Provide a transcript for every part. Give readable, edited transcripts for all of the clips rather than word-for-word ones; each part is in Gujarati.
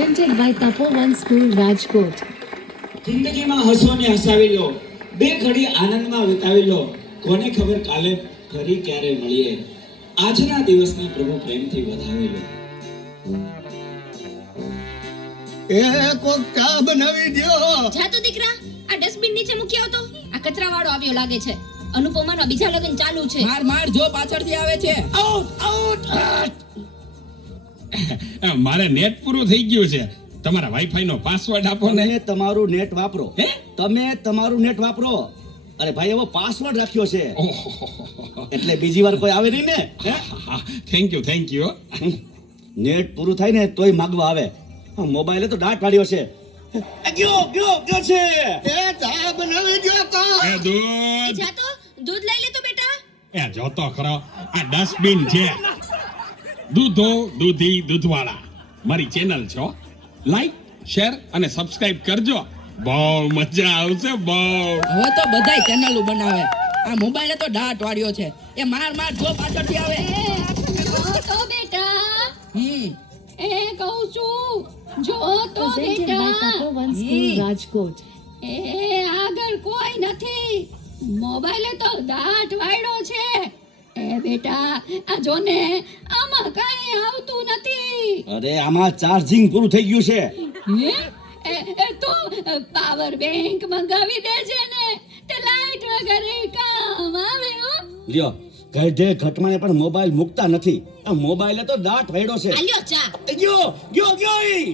Presented by Tapovan School, Rajkot. જિંદગીમાં હસો ને હસાવી લો, બે ઘડી આનંદમાં વિતાવી લો. કોને ખબર કાલે ફરી ક્યારે મળીએ. આજના દિવસને પ્રભુ પ્રેમથી વધાવી લો. એ કોક ચા બનાવી દ્યો. જા તો દીકરા, આ ડસ્ટબિન નીચે મૂકી આવતો. આ કચરાવાળો આવ્યો લાગે છે. અનુપમાનો બીજા લગ્ન ચાલુ છે. માર જો પાછળથી આવે છે. આઉટ મારે નેટ પૂરું થઈ ગયું છે. તમારા વાઈફાઈ નો પાસવર્ડ આપો ને. તમે તમારું નેટ વાપરો. હે? તમે તમારું નેટ વાપરો. અરે ભાઈ એવો પાસવર્ડ રાખ્યો છે ઓહો, એટલે બીજી વાર કોઈ આવે નહીં ને. Thank you. નેટ પૂરું થાય ને તોય માગવા આવે. મોબાઈલે તો દાટ પાડ્યો છે. ગયો છે. એ ચા બનાવી દ્યો તો. એ દૂધ જા તો દૂધ લઈ લે તો બેટા. એ જોતો ખરો, આ ડસ્ટબિન છે. દૂધો દૂધી દૂધવાળા મારી ચેનલ છો. લાઈક શેર અને સબસ્ક્રાઇબ કરજો. બહુ મજા આવશે બહુ. હવે તો બધાય ચેનલો બનાવે. આ મોબાઈલે તો દાટ વાળ્યો છે. એ માર જો પાછળથી આવે. તો બેટા એ કહું છું, જો તો Presented by બેટા. Tapovan School, Rajkot. એ આગળ કોઈ નથી. મોબાઈલે તો દાટ વાળ્યો છે. એ બેટા આ જોને, આમાં કઈ આવતું નથી. અરે આમાં ચાર્જિંગ પૂરું થઈ ગયું છે. એ તો પાવર બેંક મંગાવી દેજે ને, તે લાઈટ વગર કામ આવે હો. લ્યો ગઢે ઘટમાને પણ મોબાઈલ મૂકતા નથી. આ મોબાઈલે તો દાટ વાળ્યો છે. આલ્યો ચા. ગયો ઈ.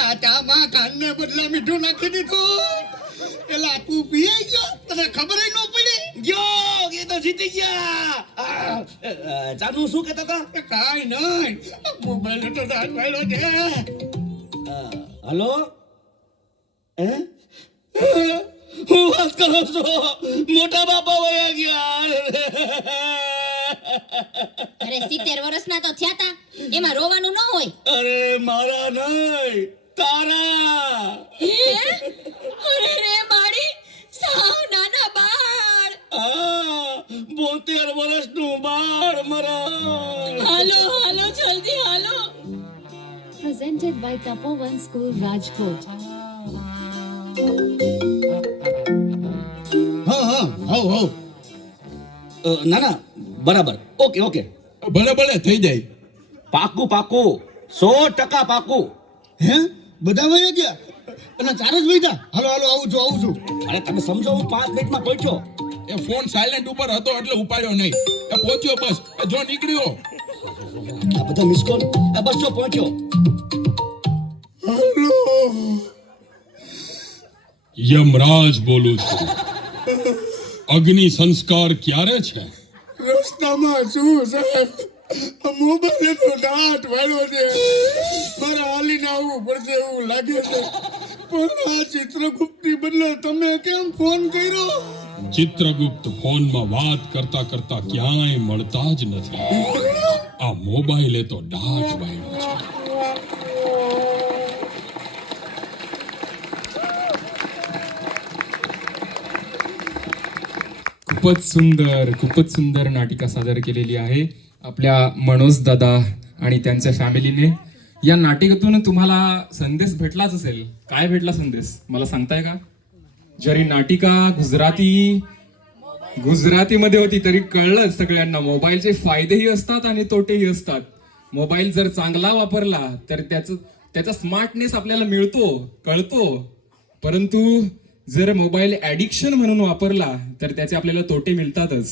આ ચામાં કાનને બદલા મીઠું નાખી દીધું. એલા તું પીએ ગયો, તને ખબર ન પડી. ગયો એ તો જીતી ગયા. ચાનું શું કહેતા હતા? કાઈ નહીં, મોબાઈલ તો દાટ વાળ્યો છે. હલો હું વાત કરો છો? મોટા બાપા વયા ગયા. અરે 70 વર્ષના તો થયા તા, એમાં રોવાનું ન હોય. અરે મારા નહીં, તારા. અરે રે માડી, સાવ નાના બાળ. 72 વર્ષનું બાળ મરા. હાલો જલ્દી હાલો. Presented by Tapovan School, Rajkot. ના બરાબર. ઓકે ભલે થઈ જાય. પાકું 100% પાકું. હે બધા વહી ગયા અને ચાર જ વહીતા. હાલો આવું છું. અરે તમે સમજો, હું 5 મિનિટમાં પહોંચ્યો. એ ફોન સાયલેન્ટ ઉપર હતો એટલે ઉપાડ્યો નહીં. એ પહોંચ્યો બસ. એ જો નીકળ્યો. આ બધા મિસ કોલ. બસ જો પહોંચ્યો. યમરાજ બોલું છું. અગ્નિ સંસ્કાર ક્યારે છે? રસ્તામાં શું સાહેબ, મોબાઈલ તો દાટ વાળ્યો છે. મારે હાલીને આવવું પડશે એવું લાગે છે. પણ આ ચિત્રગુપ્તની બદલે તમે કેમ ફોન કર્યો? ચિત્રગુપ્ત ફોનમાં વાત કરતા ક્યાંય મળતા જ નથી. આ મોબાઈલે તો દાટ વાળ્યો છે. खूपच सुंदर नाटिका सादर केलेली आहे आपल्या मनोज दादा आणि त्यांच्या फॅमिलीने. या नाटिकेतून तुम्हाला संदेश भेटलाच असेल. काय भेटला संदेश मला सांगताय का? जरी नाटिका गुजरातीमध्ये होती तरी कळलं सगळ्यांना मोबाईलचे फायदेही असतात आणि तोटेही असतात. मोबाईल जर चांगला वापरला तर त्याचा स्मार्टनेस आपल्याला कळतो. परंतु जर मोबाईल ॲडिक्शन म्हणून वापरला तर त्याचे आपल्याला तोटे मिळतातच.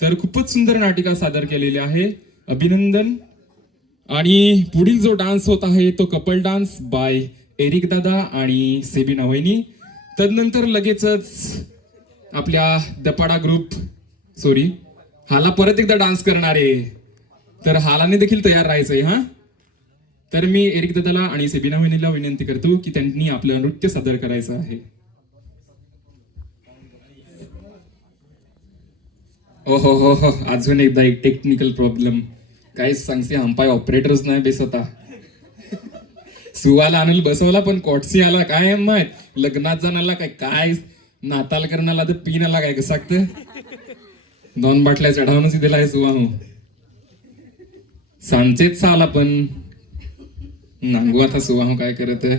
तर खूपच सुंदर नाटिका सादर केलेली आहे. अभिनंदन. आणि पुढील जो डान्स होत आहे तो कपल डान्स बाय एरिक दादा आणि सेबिना वहिनी. तदनंतर लगेचच आपल्या दपाडा ग्रुप हाला परत एकदा डान्स करणार आहे. तर हालाने देखील तयार राहायचंय. तर मी एरिक दादाला आणि सेबिना वहिनीला विनंती करतो की त्यांनी आपलं नृत्य सादर करायचं आहे. हो अजून एकदा एक टेक्निकल प्रॉब्लेम. काय सांगते, अंपाय ऑपरेटरच नाही बेसता. सुवाला आणून बसवला पण कोटसी आला काय माहित. लग्नात जाणाला काय नाताल करण्याला तर पिण्याला काय कसं सांगतं. 2 बाटल्या चढावूनच दिला आहे सुवा. सांचेच आला पण નાંગવા થા સુવા હું કાંઈ કરે તે